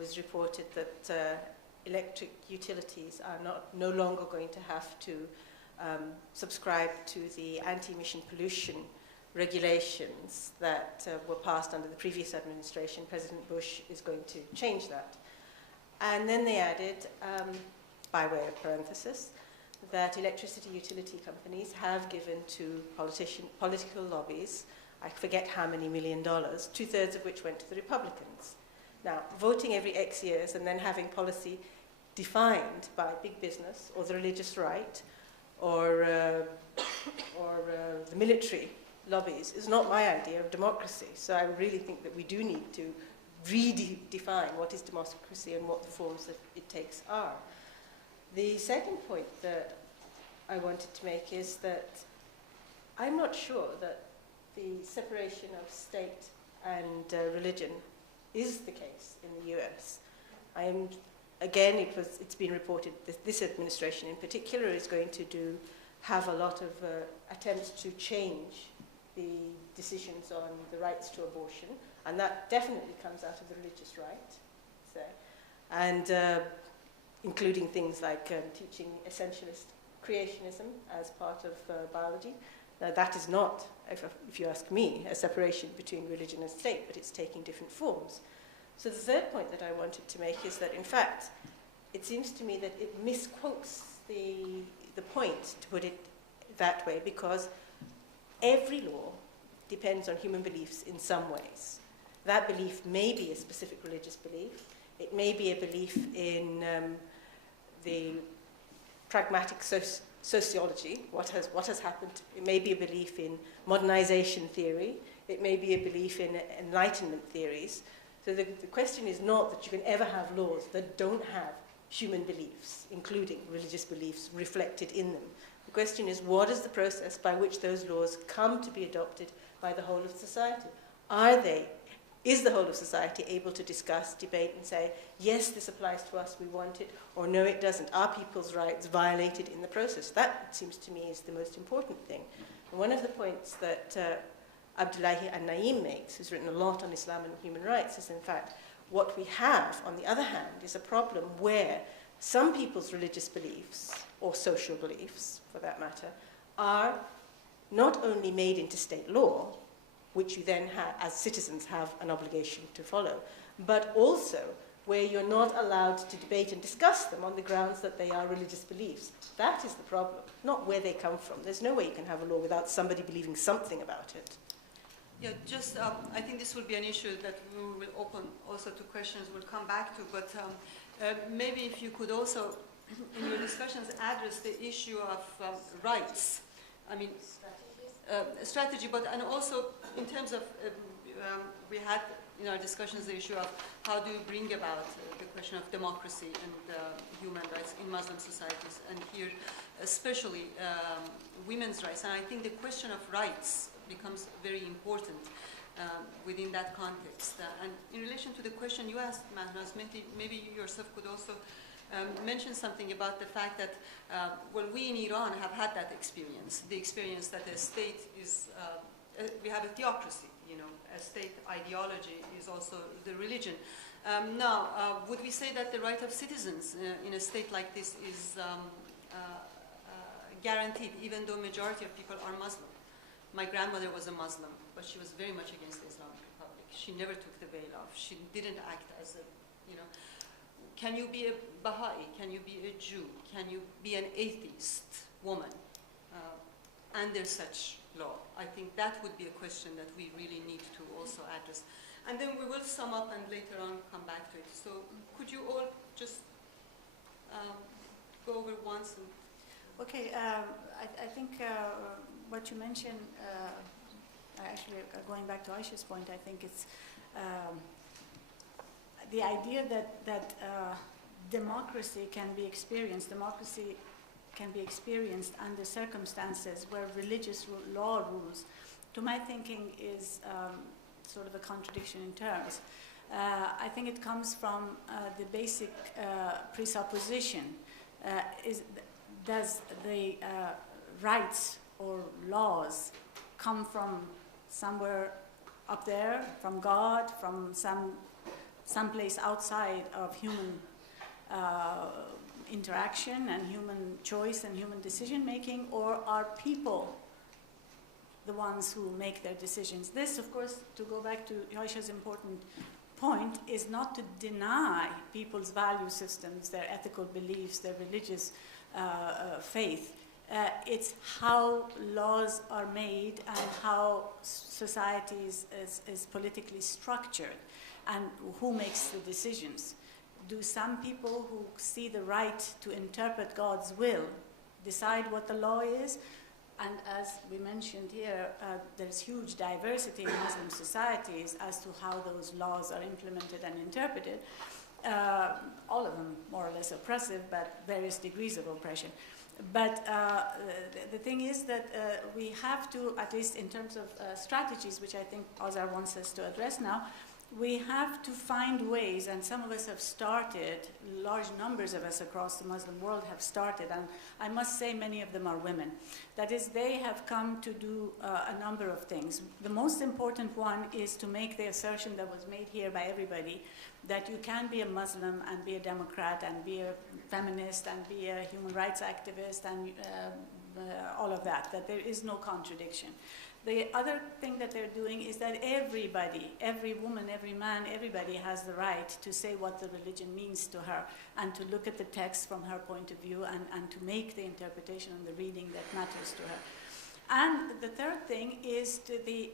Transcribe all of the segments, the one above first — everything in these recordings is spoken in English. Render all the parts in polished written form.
was reported that electric utilities are no longer going to have to subscribe to the anti-emission pollution regulations that were passed under the previous administration. President Bush is going to change that. And then they added, by way of parenthesis, that electricity utility companies have given to political lobbies, I forget how many $1 million, 2/3 of which went to the Republicans. Now, voting every X years and then having policy defined by big business or the religious right or the military lobbies is not my idea of democracy. So I really think that we do need to redefine what is democracy and what the forms that it takes are. The second point that I wanted to make is that I'm not sure that the separation of state and religion is the case in the US. Again, it's been reported that this administration in particular is going to have a lot of attempts to change the decisions on the rights to abortion, and that definitely comes out of the religious right, so, and including things like teaching essentialist creationism as part of biology. Now, that is not, if you ask me, a separation between religion and state, but it's taking different forms. So the third point that I wanted to make is that, in fact, it seems to me that it misquotes the point, to put it that way, because every law depends on human beliefs in some ways. That belief may be a specific religious belief. It may be a belief in the pragmatic sociology, what has happened. It may be a belief in modernization theory. It may be a belief in enlightenment theories. So the question is not that you can ever have laws that don't have human beliefs, including religious beliefs, reflected in them. The question is, what is the process by which those laws come to be adopted by the whole of society? Is the whole of society able to discuss, debate, and say, yes, this applies to us, we want it, or no, it doesn't? Are people's rights violated in the process? That, it seems to me, is the most important thing. And one of the points that Abdullahi An-Naim makes, who's written a lot on Islam and human rights, is in fact, what we have, on the other hand, is a problem where some people's religious beliefs, or social beliefs, for that matter, are not only made into state law, which you then, as citizens, have an obligation to follow, but also where you're not allowed to debate and discuss them on the grounds that they are religious beliefs. That is the problem, not where they come from. There's no way you can have a law without somebody believing something about it. Yeah, just, I think this will be an issue that we will open also to questions we'll come back to, but maybe if you could also, in your discussions, address the issue of rights. I mean, strategy, but and also in terms of, we had in our discussions the issue of how do you bring about the question of democracy and human rights in Muslim societies, and here especially women's rights. And I think the question of rights becomes very important within that context. And in relation to the question you asked, Mahnaz, maybe you yourself could also mention something about the fact that, well, we in Iran have had that experience, the experience that a state is, we have a theocracy, you know, a state ideology is also the religion. Now, would we say that the right of citizens in a state like this is guaranteed, even though majority of people are Muslim? My grandmother was a Muslim, but she was very much against the Islamic Republic. She never took the veil off. She didn't act as a, you know, can you be a Baha'i? Can you be a Jew? Can you be an atheist woman under such law? I think that would be a question that we really need to also address. And then we will sum up and later on come back to it. So could you all just go over once? And okay, I think what you mentioned, actually going back to Aisha's point, I think it's the idea that democracy can be experienced under circumstances where religious law rules, to my thinking, is sort of a contradiction in terms. I think it comes from the basic presupposition. Does the rights or laws come from somewhere up there, from God, from some someplace outside of human interaction and human choice and human decision making, or are people the ones who make their decisions? This, of course, to go back to Aisha's important point, is not to deny people's value systems, their ethical beliefs, their religious faith. It's how laws are made and how society is politically structured and who makes the decisions. Do some people who see the right to interpret God's will decide what the law is? And as we mentioned here, there's huge diversity in Muslim societies as to how those laws are implemented and interpreted. All of them more or less oppressive, but various degrees of oppression. But the thing is that we have to, at least in terms of strategies, which I think Azhar wants us to address now, we have to find ways, and some of us have started, large numbers of us across the Muslim world have started, and I must say many of them are women. That is, they have come to do a number of things. The most important one is to make the assertion that was made here by everybody, that you can be a Muslim and be a Democrat and be a feminist and be a human rights activist and all of that there is no contradiction. The other thing that they're doing is that everybody, every woman, every man, everybody has the right to say what the religion means to her and to look at the text from her point of view and to make the interpretation and the reading that matters to her. And the third thing is to the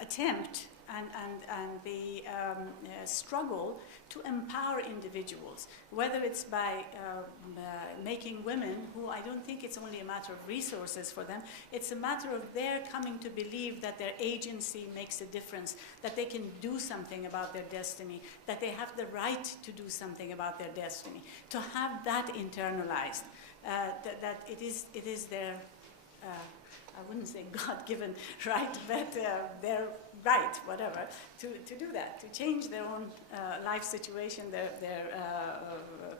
attempt and the struggle to empower individuals, whether it's by making women, who I don't think it's only a matter of resources for them, it's a matter of their coming to believe that their agency makes a difference, that they can do something about their destiny, that they have the right to do something about their destiny, to have that internalized, that it is their, I wouldn't say God-given right, but their right, whatever, to do that, to change their own life situation, their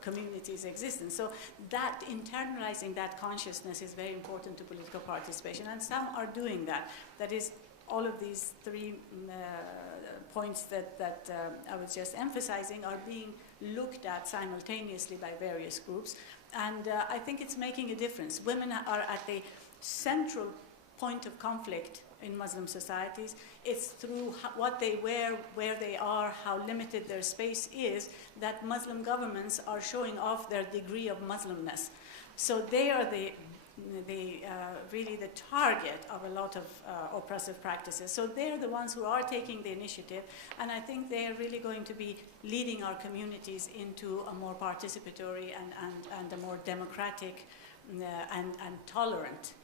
community's existence. So that internalizing that consciousness is very important to political participation, and some are doing that. That is, all of these three points that I was just emphasizing are being looked at simultaneously by various groups, and I think it's making a difference. Women are at the central point of conflict in Muslim societies. It's through what they wear, where they are, how limited their space is, that Muslim governments are showing off their degree of Muslimness. So they are really the target of a lot of oppressive practices. So they're the ones who are taking the initiative, and I think they are really going to be leading our communities into a more participatory and a more democratic and tolerant.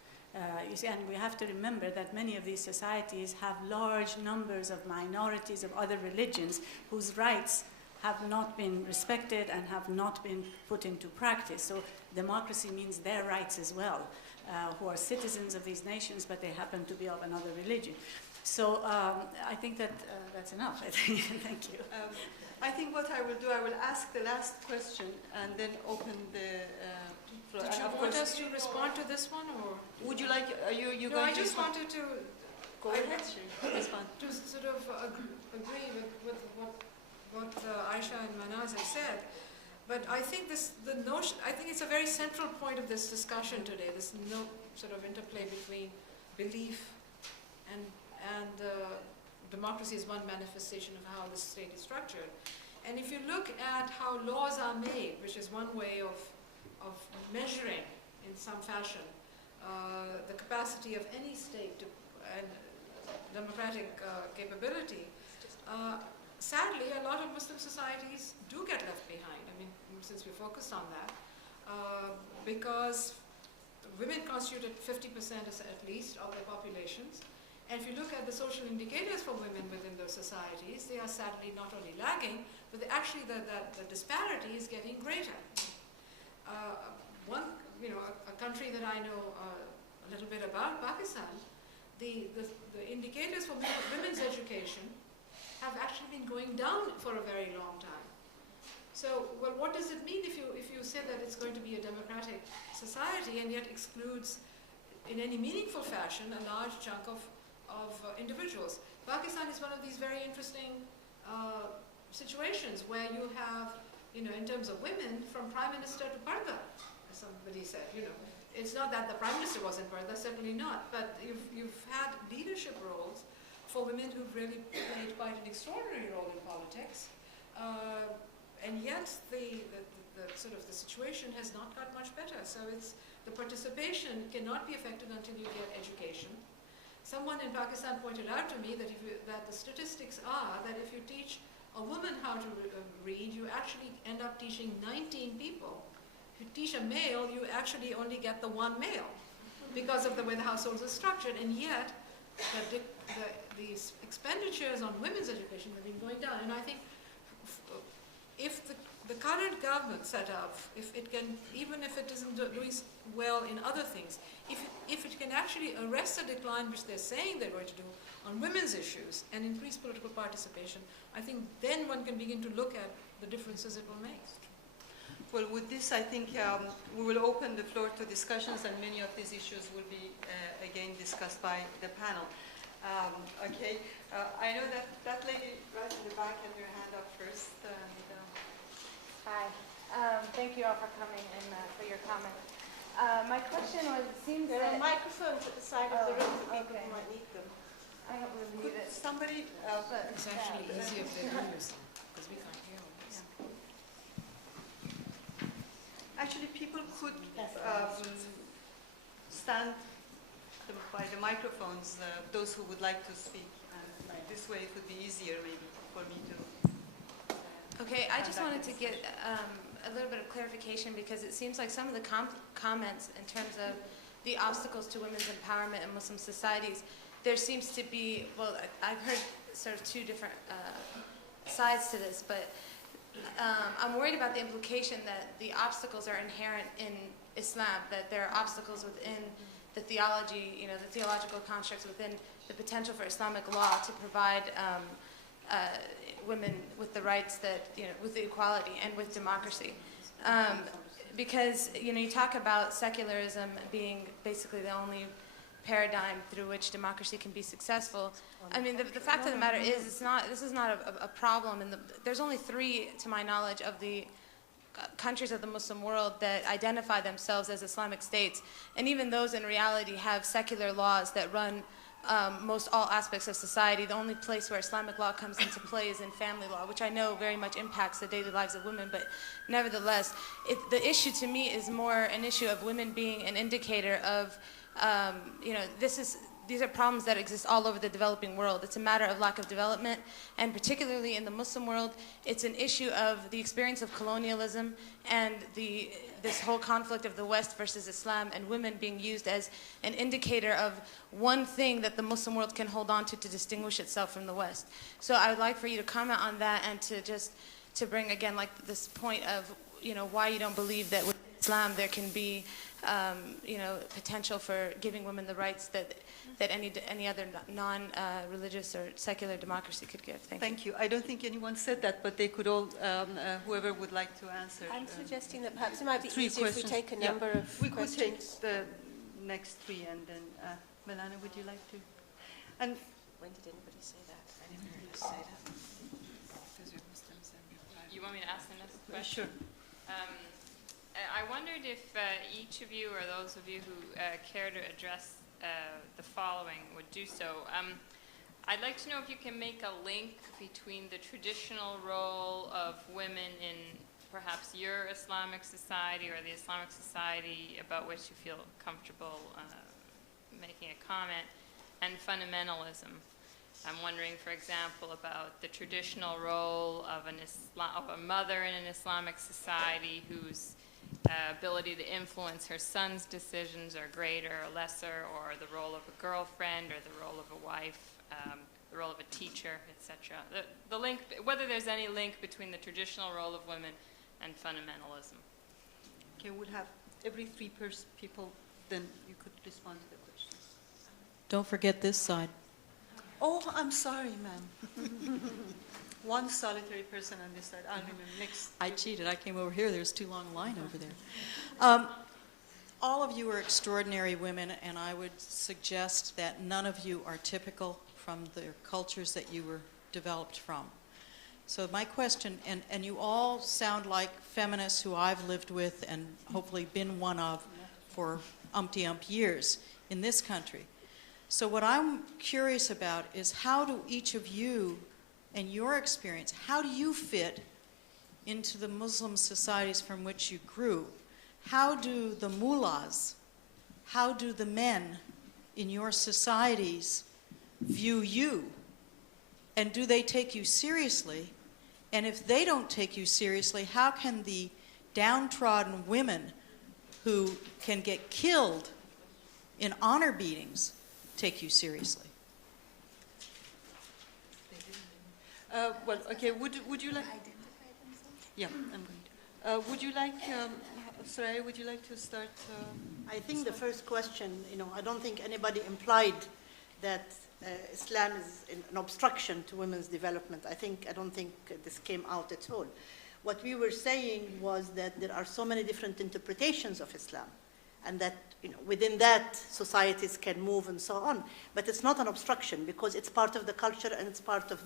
You see, and we have to remember that many of these societies have large numbers of minorities of other religions whose rights have not been respected and have not been put into practice. So democracy means their rights as well, who are citizens of these nations, but they happen to be of another religion. So I think that that's enough, I think. Thank you. I think what I will do, I will ask the last question and then open the floor. Did you want us to respond to this one, or would you like? You no, going I to? just wanted to. Go ahead. That's fine. To sort of agree with what Aisha and Manaz have said, but I think the notion. I think it's a very central point of this discussion today. This sort of interplay between belief and democracy is one manifestation of how the state is structured. And if you look at how laws are made, which is one way of measuring in some fashion the capacity of any state to, and democratic capability, sadly a lot of Muslim societies do get left behind. I mean, since we focused on that, because women constitute 50% at least of their populations. And if you look at the social indicators for women within those societies, they are sadly not only lagging, but actually the disparity is getting greater. A country that I know a little bit about, Pakistan, the indicators for women's education have actually been going down for a very long time. So, well, what does it mean if you say that it's going to be a democratic society and yet excludes in any meaningful fashion a large chunk of individuals. Pakistan is one of these very interesting situations where you have, in terms of women, from Prime Minister to Parda, as somebody said, It's not that the Prime Minister was in Parda, certainly not, but you've had leadership roles for women who've really played quite an extraordinary role in politics, and yet the sort of the situation has not got much better. So the participation cannot be affected until you get education. Someone in Pakistan pointed out to me that the statistics are that if you teach a woman how to read, you actually end up teaching 19 people. If you teach a male, you actually only get the one male because of the way the households are structured, and yet these expenditures on women's education have been going down. And I think if the current government setup, if it can, even if it isn't doing well in other things, if it can actually arrest the decline which they're saying they're going to do on women's issues and increase political participation, I think then one can begin to look at the differences it will make. Well, with this, I think we will open the floor to discussions, and many of these issues will be again discussed by the panel. Okay, I know that lady right in the back had her hand up first. Hi, thank you all for coming and for your comments. My question was, it seems There that... are microphones at the side of the room for people okay. who might need them. I don't really need it. Somebody, But, It's actually easier if they do use them, because we can't hear all this. actually, people could stand by the microphones, those who would like to speak. This way it would be easier maybe for me to... Okay, I just wanted to get a little bit of clarification, because it seems like some of the comments in terms of the obstacles to women's empowerment in Muslim societies, there seems to be, well, I've heard sort of two different sides to this, but I'm worried about the implication that the obstacles are inherent in Islam, that there are obstacles within the theology, the theological constructs within the potential for Islamic law to provide women with the rights that, with the equality and with democracy. Because, you talk about secularism being basically the only paradigm through which democracy can be successful. I mean, the fact of the matter is, this is not a problem. There's only 3, to my knowledge, of the countries of the Muslim world that identify themselves as Islamic states. And even those in reality have secular laws that run most all aspects of society. The only place where Islamic law comes into play is in family law, which I know very much impacts the daily lives of women, but nevertheless, the issue to me is more an issue of women being an indicator of, these are problems that exist all over the developing world. It's a matter of lack of development, and particularly in the Muslim world, it's an issue of the experience of colonialism and this whole conflict of the West versus Islam, and women being used as an indicator of one thing that the Muslim world can hold on to distinguish itself from the West. So I would like for you to comment on that, and to bring again like this point of why you don't believe that with Islam there can be potential for giving women the rights that any other non-religious or secular democracy could give. Thank you. I don't think anyone said that, but they could all, whoever would like to answer. I'm suggesting that perhaps it might be 3 easier questions. if we take a number of We questions. could take the next 3, and then, Melana, would you like to? And When did anybody say that? I didn't hear you say that. You want me to ask the next question? sure. I wondered if each of you, or those of you who care to address the following, would do so. I'd like to know if you can make a link between the traditional role of women in perhaps your Islamic society or the Islamic society about which you feel comfortable making a comment, and fundamentalism. I'm wondering, for example, about the traditional role of a mother in an Islamic society whose ability to influence her son's decisions are greater or lesser, or the role of a girlfriend, or the role of a wife, the role of a teacher, etc. The link, whether there's any link between the traditional role of women and fundamentalism. Okay, we'll have every 3 people, then you could respond to the questions. Don't forget this side. Oh, I'm sorry, ma'am. One solitary person on this side. I'll remember next. I cheated. I came over here. There's too long a line over there. all of you are extraordinary women, and I would suggest that none of you are typical from the cultures that you were developed from. So my question, and you all sound like feminists who I've lived with and hopefully been one of for umpty-ump years in this country. So what I'm curious about is, how do each of you, and your experience, how do you fit into the Muslim societies from which you grew? How do the mullahs, how do the men in your societies view you? And do they take you seriously? And if they don't take you seriously, how can the downtrodden women who can get killed in honor beatings take you seriously? Well, okay, would you like... Yeah, I'm going to. Would you like, Soraya, would you like to start? I think the first question, I don't think anybody implied that Islam is an obstruction to women's development. I don't think this came out at all. What we were saying was that there are so many different interpretations of Islam, and that within that societies can move and so on. But it's not an obstruction, because it's part of the culture, and it's part of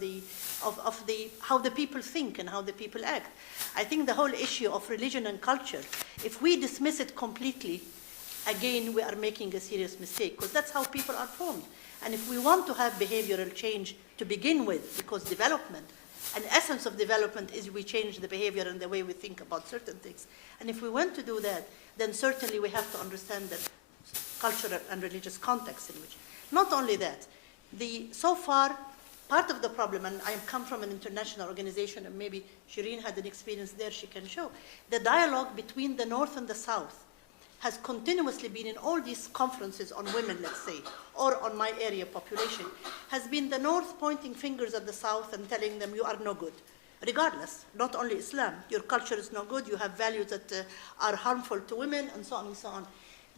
how the people think and how the people act. I think the whole issue of religion and culture, if we dismiss it completely, again we are making a serious mistake, because that's how people are formed. And if we want to have behavioral change to begin with, because development, an essence of development is we change the behavior and the way we think about certain things. And if we want to do that, then certainly we have to understand the cultural and religious context in which. Not only that, so far, part of the problem, and I come from an international organization, and maybe Shireen had an experience there she can show, the dialogue between the North and the South has continuously been in all these conferences on women, let's say, or on my area population, has been the North pointing fingers at the South and telling them, you are no good. Regardless, not only Islam, your culture is no good, you have values that are harmful to women, and so on and so on.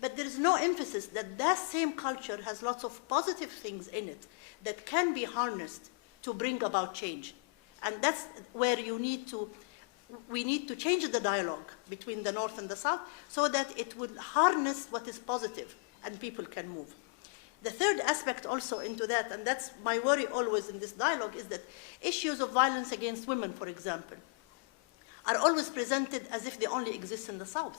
But there is no emphasis that that same culture has lots of positive things in it that can be harnessed to bring about change. And that's where we need to change the dialogue between the North and the South so that it would harness what is positive and people can move. The third aspect also into that, and that's my worry always in this dialogue, is that issues of violence against women, for example, are always presented as if they only exist in the South.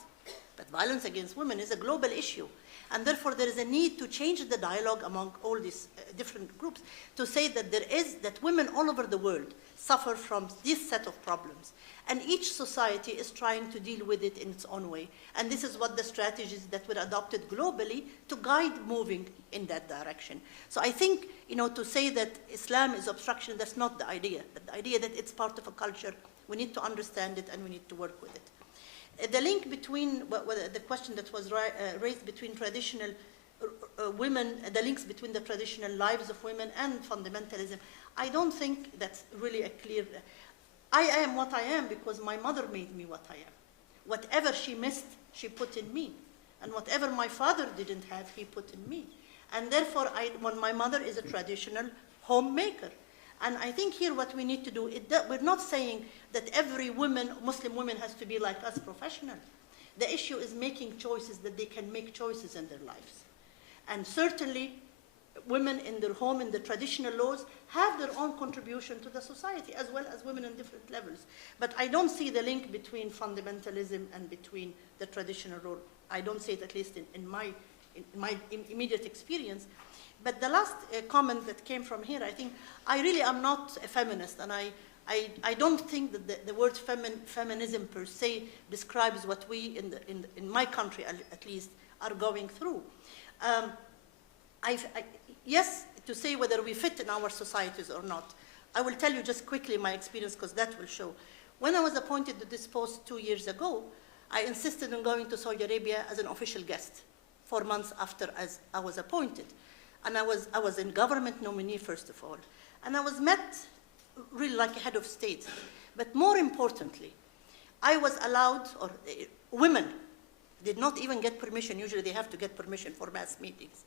But violence against women is a global issue. And therefore, there is a need to change the dialogue among all these different groups to say that women all over the world suffer from this set of problems. And each society is trying to deal with it in its own way. And this is what the strategies that were adopted globally to guide moving in that direction. So I think, to say that Islam is obstruction, that's not the idea. But the idea that it's part of a culture, we need to understand it and we need to work with it. The link between, the question that was raised between traditional women, the links between the traditional lives of women and fundamentalism, I don't think that's really a clear... I am what I am because my mother made me what I am. Whatever she missed, she put in me. And whatever my father didn't have, he put in me. And therefore, when my mother is a traditional homemaker. And I think here what we need to do, we're not saying that every Muslim woman has to be like us, professional. The issue is making choices, that they can make choices in their lives. And certainly, women in their home, in the traditional laws, have their own contribution to the society, as well as women in different levels. But I don't see the link between fundamentalism and between the traditional role. I don't see it, at least in my immediate experience. But the last comment that came from here, I think, I really am not a feminist, and I don't think that the word feminism per se describes what we, in my country at least, are going through. Yes, to say whether we fit in our societies or not. I will tell you just quickly my experience, because that will show. When I was appointed to this post 2 years ago, I insisted on going to Saudi Arabia as an official guest 4 months after as I was appointed. And I was a government nominee, first of all. And I was met really like a head of state. But more importantly, I was allowed, or women did not even get permission. Usually they have to get permission for mass meetings.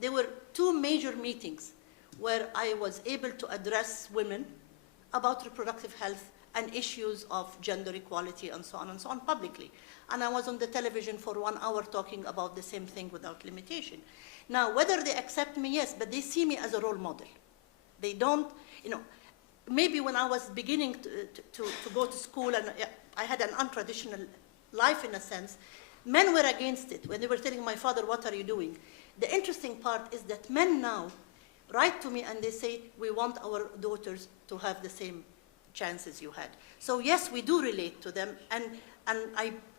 There were 2 major meetings where I was able to address women about reproductive health and issues of gender equality and so on publicly. And I was on the television for 1 hour talking about the same thing without limitation. Now, whether they accept me, yes, but they see me as a role model. They don't, you know, maybe when I was beginning to go to school and I had an untraditional life in a sense, men were against it when they were telling my father, what are you doing? The interesting part is that men now write to me and they say, we want our daughters to have the same chances you had. So yes, we do relate to them. And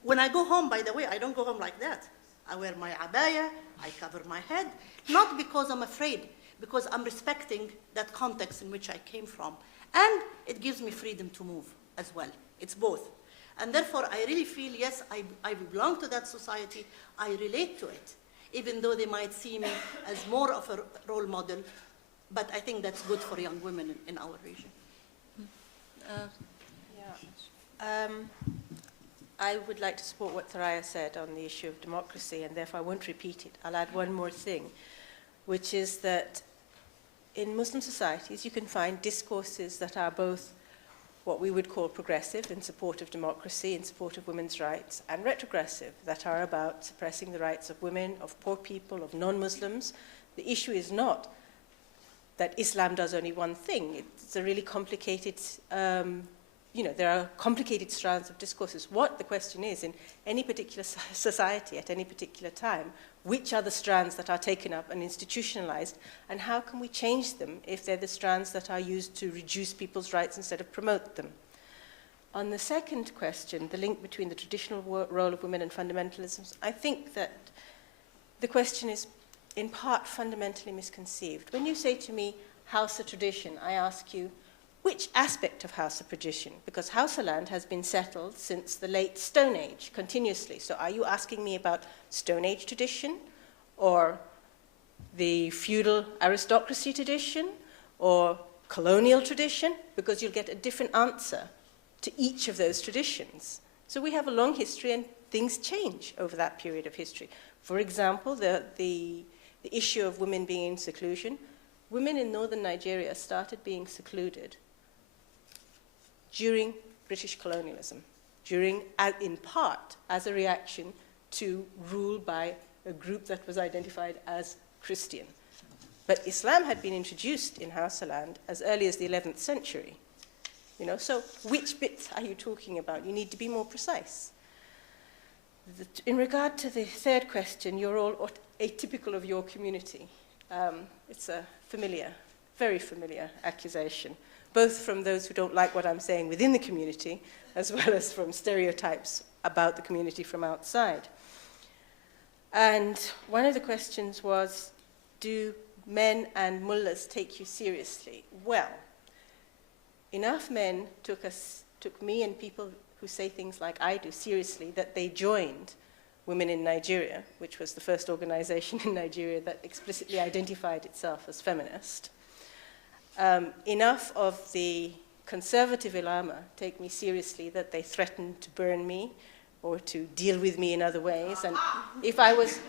when I go home, by the way, I don't go home like that. I wear my abaya, I cover my head, not because I'm afraid, because I'm respecting that context in which I came from. And it gives me freedom to move as well. It's both. And therefore, I really feel, yes, I belong to that society. I relate to it, even though they might see me as more of a role model. But I think that's good for young women in our region. I would like to support what Thoraya said on the issue of democracy, and therefore I won't repeat it. I'll add one more thing, which is that in Muslim societies you can find discourses that are both what we would call progressive, in support of democracy, in support of women's rights, and retrogressive, that are about suppressing the rights of women, of poor people, of non-Muslims. The issue is not that Islam does only one thing. It's a really complicated, there are complicated strands of discourses. What the question is, in any particular society at any particular time, which are the strands that are taken up and institutionalized, and how can we change them if they're the strands that are used to reduce people's rights instead of promote them? On the second question, the link between the traditional role of women and fundamentalisms, I think that the question is in part fundamentally misconceived. When you say to me, Hausa tradition, I ask you, which aspect of Hausa tradition? Because Hausa land has been settled since the late Stone Age, continuously. So are you asking me about Stone Age tradition, or the feudal aristocracy tradition, or colonial tradition? Because you'll get a different answer to each of those traditions. So we have a long history, and things change over that period of history. For example, the issue of women being in seclusion. Women in northern Nigeria started being secluded during British colonialism, in part as a reaction to rule by a group that was identified as Christian. But Islam had been introduced in Hausa land as early as the 11th century. So which bits are you talking about? You need to be more precise. In regard to the third question, you're all atypical of your community. It's a familiar, very familiar accusation, both from those who don't like what I'm saying within the community, as well as from stereotypes about the community from outside. And one of the questions was, do men and mullahs take you seriously? Well, enough men took me and people who say things like I do seriously that they joined Women in Nigeria, which was the first organization in Nigeria that explicitly identified itself as feminist. Enough of the conservative ulama take me seriously that they threatened to burn me or to deal with me in other ways. And if I was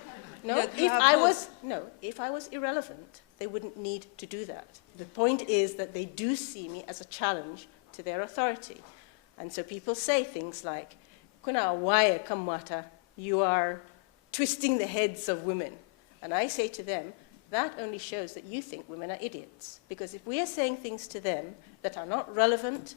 irrelevant, they wouldn't need to do that. The point is that they do see me as a challenge to their authority. And so people say things like, "Kuna waya kamwata," you are twisting the heads of women. And I say to them, that only shows that you think women are idiots. Because if we are saying things to them that are not relevant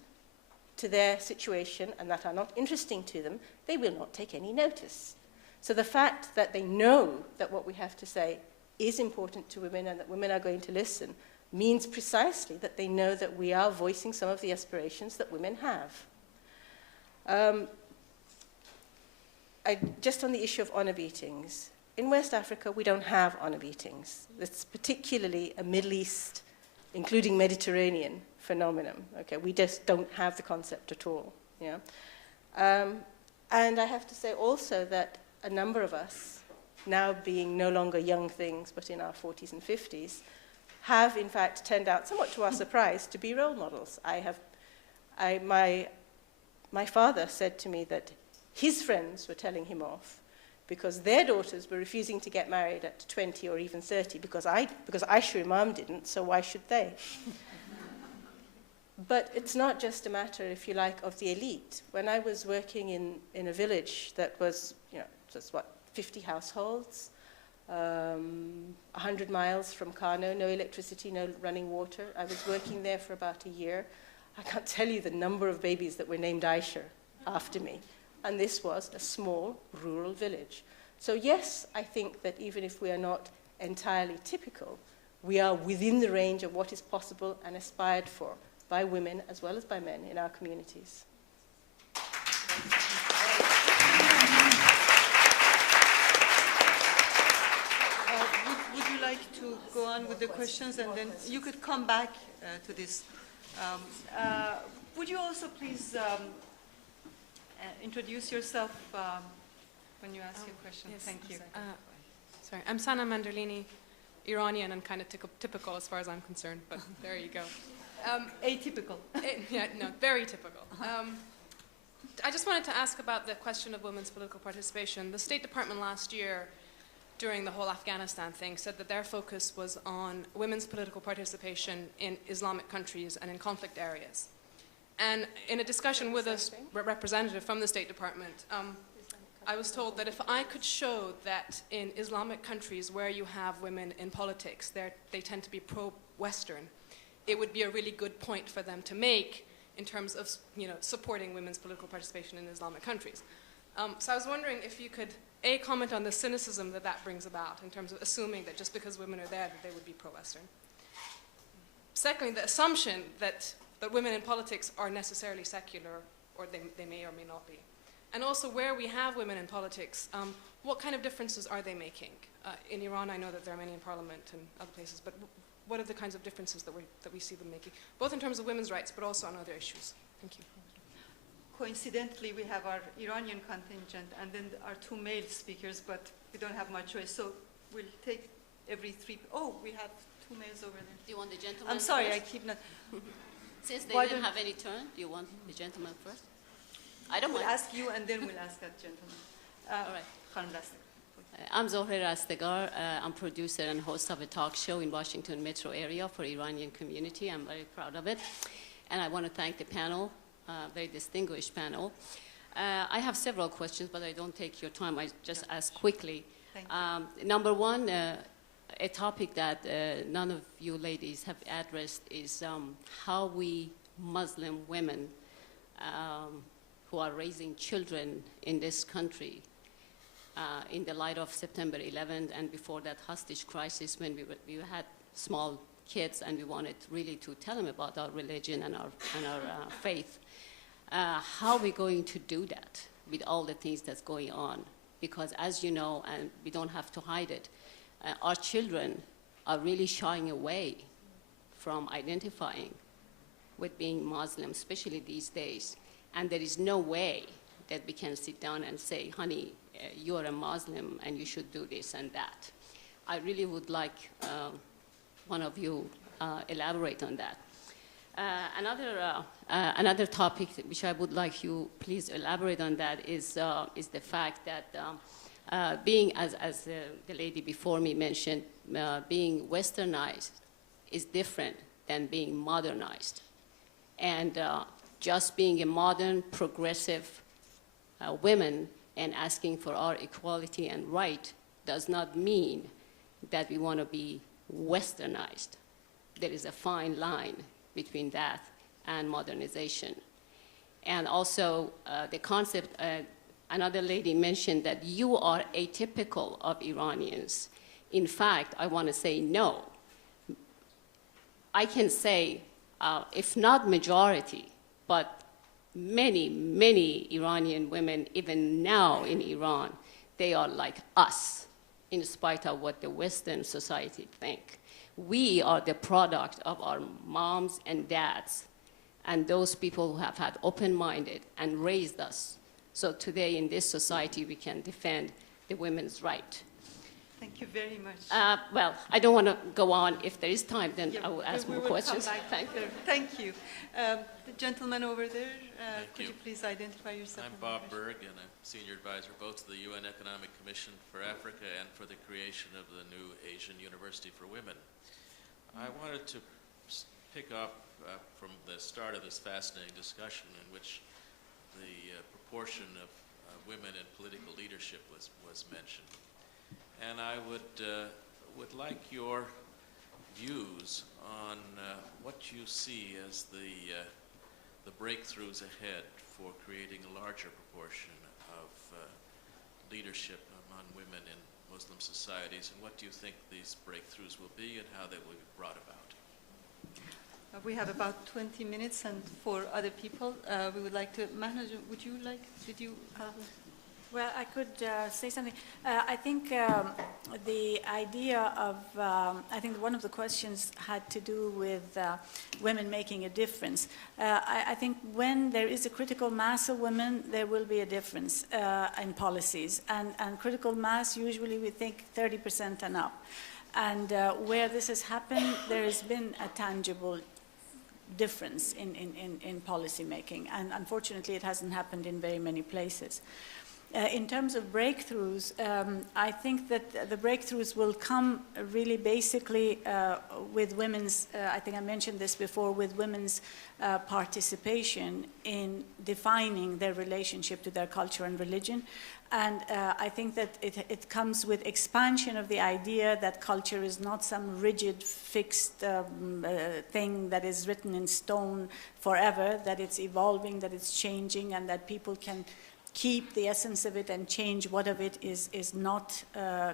to their situation and that are not interesting to them, they will not take any notice. So the fact that they know that what we have to say is important to women and that women are going to listen means precisely that they know that we are voicing some of the aspirations that women have. Just on the issue of honor beatings, in West Africa, we don't have honor beatings. It's particularly a Middle East, including Mediterranean phenomenon. Okay, we just don't have the concept at all. Yeah? And I have to say also that a number of us, now being no longer young things, but in our 40s and 50s, have in fact turned out, somewhat to our surprise, to be role models. My father said to me that his friends were telling him off because their daughters were refusing to get married at 20 or even 30 because Aisha Imam didn't, so why should they? But it's not just a matter, if you like, of the elite. When I was working in a village that was, just 50 households, 100 miles from Kano, no electricity, no running water. I was working there for about a year. I can't tell you the number of babies that were named Aisha after me. And this was a small rural village. So yes, I think that even if we are not entirely typical, we are within the range of what is possible and aspired for by women as well as by men in our communities. Would you like to go on with the questions, and then you could come back to this? Would you also please introduce yourself when you ask your question? Yes, Thank you. Sorry, I'm Sana Mandarlini, Iranian and kind of typical as far as I'm concerned, but there you go. Atypical. Yeah, no, very typical. I just wanted to ask about the question of women's political participation. The State Department last year, during the whole Afghanistan thing, said that their focus was on women's political participation in Islamic countries and in conflict areas. And in a discussion with a representative from the State Department, I was told that if I could show that in Islamic countries where you have women in politics, they tend to be pro-Western, it would be a really good point for them to make in terms of supporting women's political participation in Islamic countries. So I was wondering if you could, A, comment on the cynicism that that brings about in terms of assuming that just because women are there that they would be pro-Western. Secondly, the assumption that women in politics are necessarily secular, or they may or may not be. And also, where we have women in politics, what kind of differences are they making? In Iran, I know that there are many in parliament and other places, but what are the kinds of differences that we see them making, both in terms of women's rights, but also on other issues? Thank you. Coincidentally, we have our Iranian contingent and then our two male speakers, but we don't have much choice. So we'll take every three. Oh, we have two males over there. Do you want the gentleman I'm sorry, first? I keep not. Since they Why didn't don't- have any turn, do you want the gentleman first? I don't We'll mind. ask you and then we'll ask that gentleman. All right. Khanum Lastik. I'm Zohre Rastegar. I'm producer and host of a talk show in Washington metro area for Iranian community. I'm very proud of it. And I want to thank the panel, very distinguished panel. I have several questions, but I don't take your time. I just ask quickly. Thank you. Number one, a topic that none of you ladies have addressed is how we Muslim women who are raising children in this country in the light of September 11th and before that hostage crisis when we had small kids and we wanted really to tell them about our religion and our faith. How are we going to do that with all the things that's going on? Because as you know, and we don't have to hide it, our children are really shying away from identifying with being Muslim, especially these days. And there is no way that we can sit down and say, honey, you're a Muslim and you should do this and that. I really would like one of you elaborate on that. Another topic which I would like you please elaborate on that is the fact that being, as the lady before me mentioned, being westernized is different than being modernized. And just being a modern, progressive women and asking for our equality and right does not mean that we want to be westernized. There is a fine line between that and modernization. And also the concept, another lady mentioned that you are atypical of Iranians. In fact, I want to say no. I can say, if not majority, but many, many Iranian women, even now in Iran, they are like us, in spite of what the Western society think. We are the product of our moms and dads, and those people who have had open-minded and raised us. So today in this society, we can defend the women's right. Thank you very much. Well, I don't want to go on. If there is time, then Yeah, I will ask we more will questions. come back Thank you. there. Thank you. The gentleman over there, could you. you please identify yourself? I'm and Bob your Berg, and I'm Senior Advisor both to the UN Economic Commission for Africa and for the creation of the new Asian University for Women. I wanted to pick up from the start of this fascinating discussion in which the proportion of women in political leadership was mentioned. And I would like your views on what you see as the breakthroughs ahead for creating a larger proportion of leadership among women in Muslim societies, and what do you think these breakthroughs will be and how they will be brought about? We have about 20 minutes, and for other people, we would like to, Manager, did you? Well, I could say something. I think the idea of, I think one of the questions had to do with women making a difference. I think when there is a critical mass of women, there will be a difference in policies. And critical mass, usually we think 30% and up. And where this has happened, there has been a tangible difference in policy making. And unfortunately, it hasn't happened in very many places. In terms of breakthroughs, I think that the breakthroughs will come really basically with women's, I think I mentioned this before, with women's participation in defining their relationship to their culture and religion. And I think that it comes with expansion of the idea that culture is not some rigid, fixed thing that is written in stone forever, that it's evolving, that it's changing, and that people can keep the essence of it and change what of it is not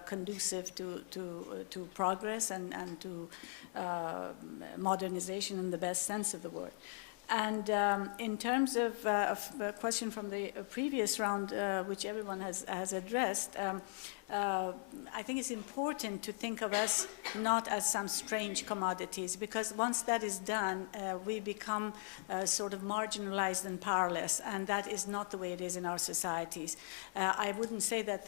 conducive to progress and to modernization in the best sense of the word. And in terms of a question from the previous round, which everyone has addressed, I think it's important to think of us not as some strange commodities, because once that is done, we become sort of marginalized and powerless, and that is not the way it is in our societies. I wouldn't say that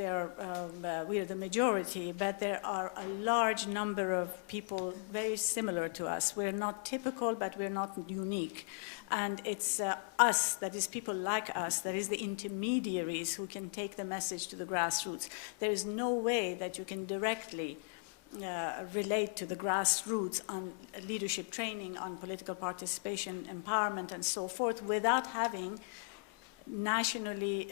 we are the majority, but there are a large number of people very similar to us. We're not typical, but we're not unique. And it's us, that is people like us, that is the intermediaries who can take the message to the grassroots. There is no way that you can directly relate to the grassroots on leadership training, on political participation, empowerment, and so forth, without having nationally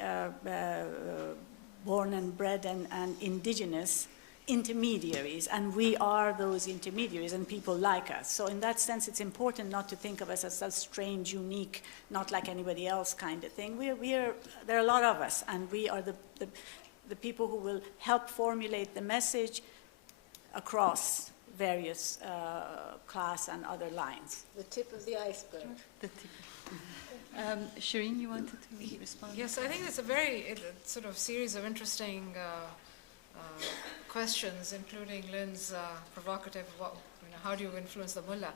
born and bred and indigenous intermediaries, and we are those intermediaries and people like us. So in that sense, it's important not to think of us as a strange, unique, not like anybody else kind of thing. There are a lot of us, and we are the people who will help formulate the message across various class and other lines. The tip of the iceberg. The tip. Shireen, you wanted to respond? Yes, I think it's a very sort of series of interesting questions, including Lynn's provocative, how do you influence the mullah?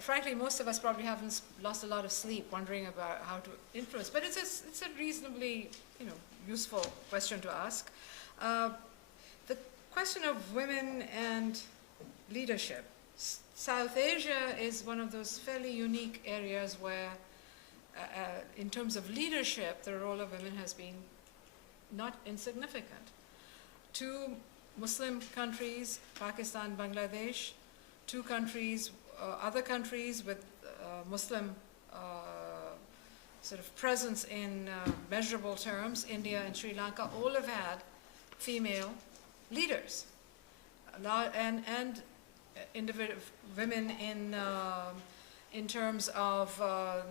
Frankly, most of us probably haven't lost a lot of sleep wondering about how to influence, but it's a reasonably useful question to ask. The question of women and leadership. South Asia is one of those fairly unique areas where, in terms of leadership, the role of women has been not insignificant. Two Muslim countries, Pakistan, Bangladesh, two countries, other countries with Muslim sort of presence in measurable terms, India and Sri Lanka, all have had female leaders, and individual women in terms of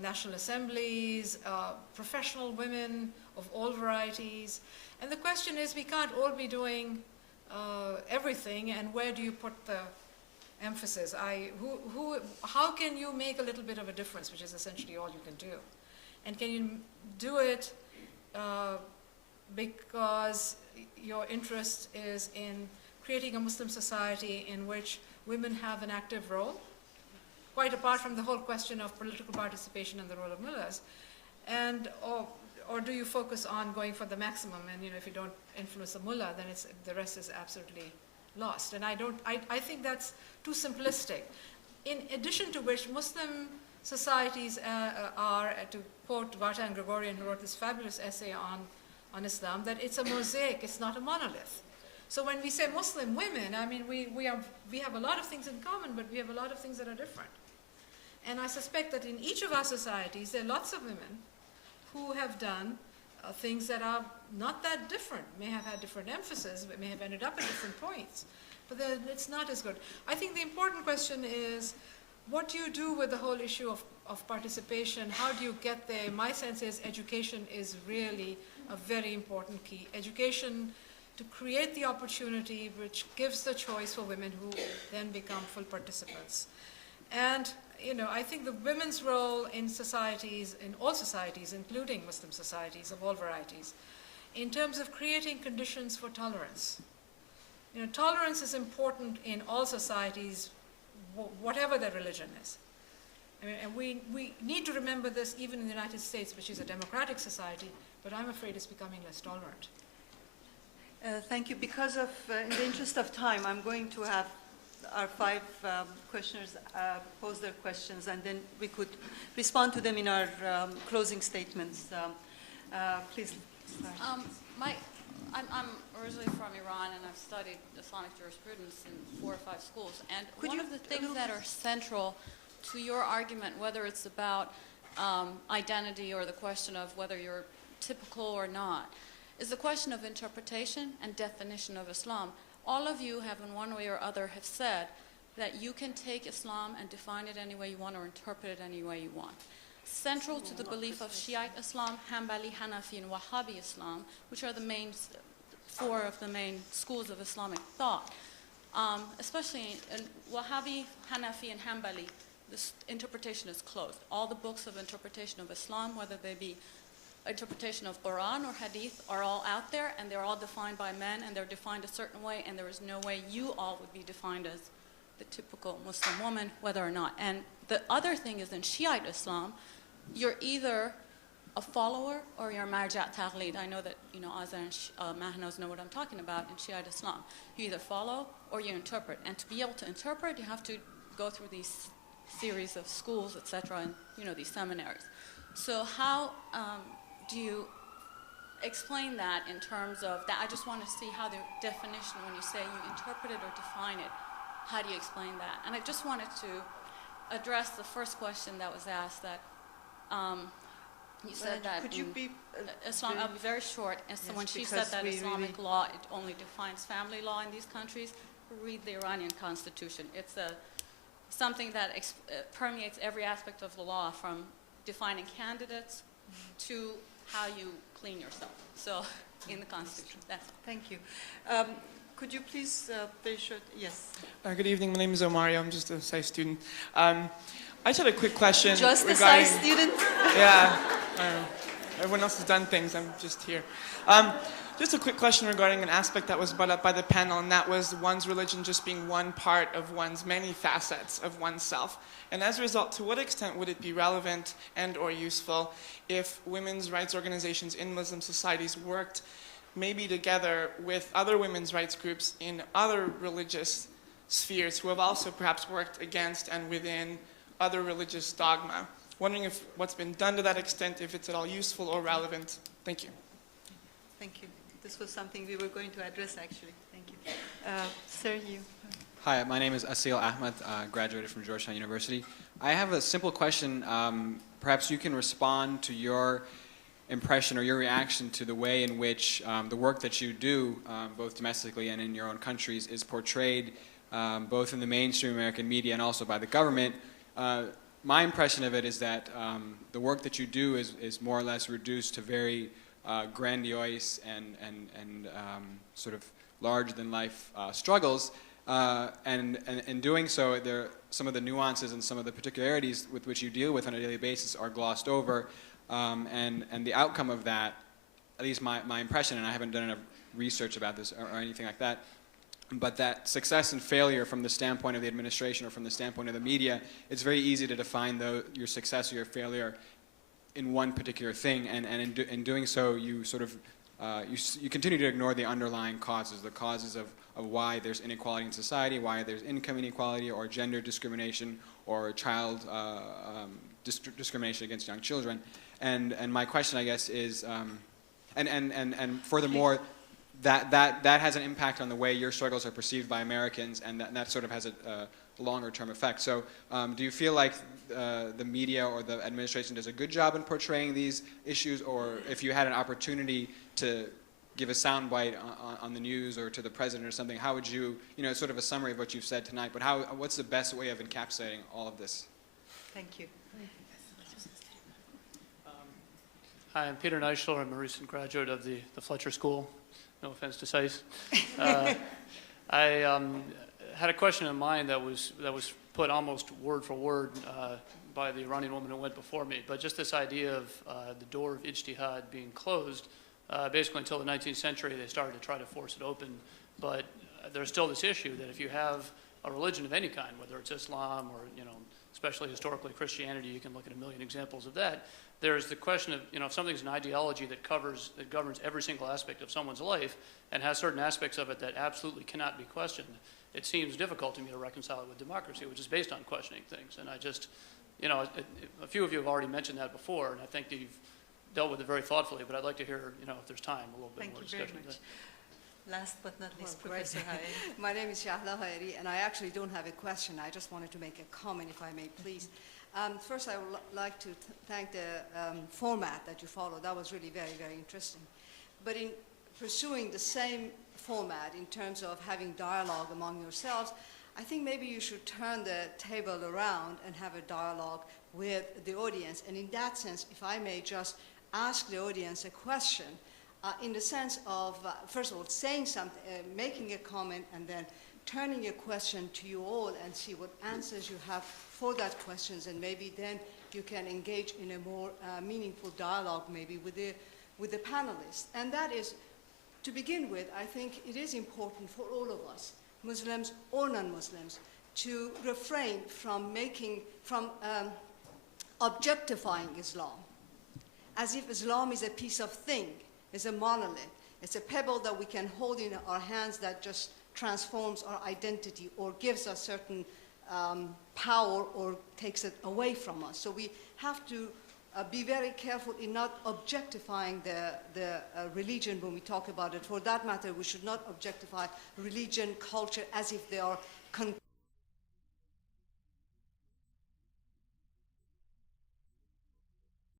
national assemblies, professional women of all varieties. And the question is, we can't all be doing everything, and where do you put the emphasis? How can you make a little bit of a difference, which is essentially all you can do? And can you do it because your interest is in creating a Muslim society in which women have an active role, quite apart from the whole question of political participation and the role of mullahs, and or do you focus on going for the maximum, and if you don't influence the mullah, then the rest is absolutely lost? And I think that's too simplistic. In addition to which, Muslim societies are, to quote Vartan Gregorian, who wrote this fabulous essay on Islam, that it's a mosaic, it's not a monolith. So when we say Muslim women, I mean, we have a lot of things in common, but we have a lot of things that are different. And I suspect that in each of our societies, there are lots of women who have done things that are not that different, may have had different emphasis, but may have ended up at different points. But it's not as good. I think the important question is, what do you do with the whole issue of participation? How do you get there? My sense is education is really a very important key. Education to create the opportunity which gives the choice for women who then become full participants. And I think the women's role in societies, in all societies, including Muslim societies of all varieties, in terms of creating conditions for tolerance. Tolerance is important in all societies, whatever their religion is. And we need to remember this even in the United States, which is a democratic society, but I'm afraid it's becoming less tolerant. Thank you. Because of, in the interest of time, I'm going to have our 5 questioners pose their questions, and then we could respond to them in our closing statements. Please start. I'm originally from Iran, and I've studied Islamic jurisprudence in 4 or 5 schools. And one of the things that are central to your argument, whether it's about identity or the question of whether you're typical or not, is the question of interpretation and definition of Islam. All of you have, in one way or other, have said that you can take Islam and define it any way you want or interpret it any way you want. Central to the belief of Shiite Islam, Hanbali, Hanafi, and Wahhabi Islam, which are the main 4 of the main schools of Islamic thought, especially in Wahhabi, Hanafi, and Hanbali, this interpretation is closed. All the books of interpretation of Islam, whether they be interpretation of Quran or Hadith, are all out there, and they're all defined by men, and they're defined a certain way, and there is no way you all would be defined as the typical Muslim woman, whether or not. And the other thing is, in Shiite Islam, you're either a follower or you're marja' taqlid. I know that Azhar and Mahnaz know what I'm talking about in Shiite Islam. You either follow or you interpret. And to be able to interpret, you have to go through these series of schools, etc., and these seminaries. So how do you explain that in terms of that? I just want to see how the definition, when you say you interpret it or define it, how do you explain that? And I just wanted to address the first question that was asked, that you said that could you be Islam, I'll be very short, and so yes, when she said that Islamic really law, it only defines family law in these countries, read the Iranian constitution. It's something that permeates every aspect of the law, from defining candidates to how you clean yourself. So, in the Constitution, that's all. Thank you. Could you please, very short, yes. Good evening, my name is Omario, I'm just a SAI student. I just had a quick question. Just a SAI student? Yeah, everyone else has done things, I'm just here. Just a quick question regarding an aspect that was brought up by the panel, and that was one's religion just being one part of one's many facets of oneself. And as a result, to what extent would it be relevant and or useful if women's rights organizations in Muslim societies worked maybe together with other women's rights groups in other religious spheres who have also perhaps worked against and within other religious dogma? Wondering if what's been done to that extent, if it's at all useful or relevant. Thank you. Thank you. This was something we were going to address, actually. Thank you. Sir, you. Hi, my name is Asil Ahmed, graduated from Georgetown University. I have a simple question. Perhaps you can respond to your impression or your reaction to the way in which the work that you do, both domestically and in your own countries, is portrayed both in the mainstream American media and also by the government. My impression of it is that the work that you do is more or less reduced to very grandiose and sort of larger-than-life struggles. And in doing so, some of the nuances and some of the particularities with which you deal with on a daily basis are glossed over. And the outcome of that, at least my impression, and I haven't done enough research about this or anything like that, but that success and failure from the standpoint of the administration or from the standpoint of the media, it's very easy to define your success or your failure in one particular thing, and in doing so, you sort of you continue to ignore the underlying causes, the causes of why there's inequality in society, why there's income inequality, or gender discrimination, or child discrimination against young children. And my question, I guess, is, and furthermore, that has an impact on the way your struggles are perceived by Americans, and that sort of has a longer-term effect. So, do you feel like the media or the administration does a good job in portraying these issues, or if you had an opportunity to give a soundbite on the news or to the president or something, how would you, sort of a summary of what you've said tonight, but what's the best way of encapsulating all of this? Thank you. Hi, I'm Peter Neischler. I'm a recent graduate of the Fletcher School. No offense to SAIS. I had a question in mind that was put almost word for word by the Iranian woman who went before me, but just this idea of the door of ijtihad being closed. Basically, until the 19th century, they started to try to force it open, but there's still this issue that if you have a religion of any kind, whether it's Islam or, especially historically Christianity, you can look at a million examples of that. There's the question of, if something's an ideology that governs every single aspect of someone's life and has certain aspects of it that absolutely cannot be questioned, it seems difficult to me to reconcile it with democracy, which is based on questioning things. And I just, a few of you have already mentioned that before, and I think that you've dealt with it very thoughtfully, but I'd like to hear, if there's time, a little bit more discussion. Thank you very much. Last but not least, Professor Hayeri. My name is Shahla Hayeri, and I actually don't have a question. I just wanted to make a comment, if I may, please. First, I would like to thank the format that you followed. That was really very, very interesting. But in pursuing the same format in terms of having dialogue among yourselves, I think maybe you should turn the table around and have a dialogue with the audience. And in that sense, if I may just ask the audience a question, in the sense of, first of all, saying something, making a comment, and then turning a question to you all and see what answers you have for that questions, and maybe then you can engage in a more meaningful dialogue maybe with the panelists. And that is, to begin with, I think it is important for all of us, Muslims or non-Muslims, to refrain from objectifying Islam, as if Islam is a piece of thing, is a monolith, it's a pebble that we can hold in our hands that just transforms our identity or gives us certain power or takes it away from us. So we have to be very careful in not objectifying the religion when we talk about it. For that matter, we should not objectify religion, culture, as if they are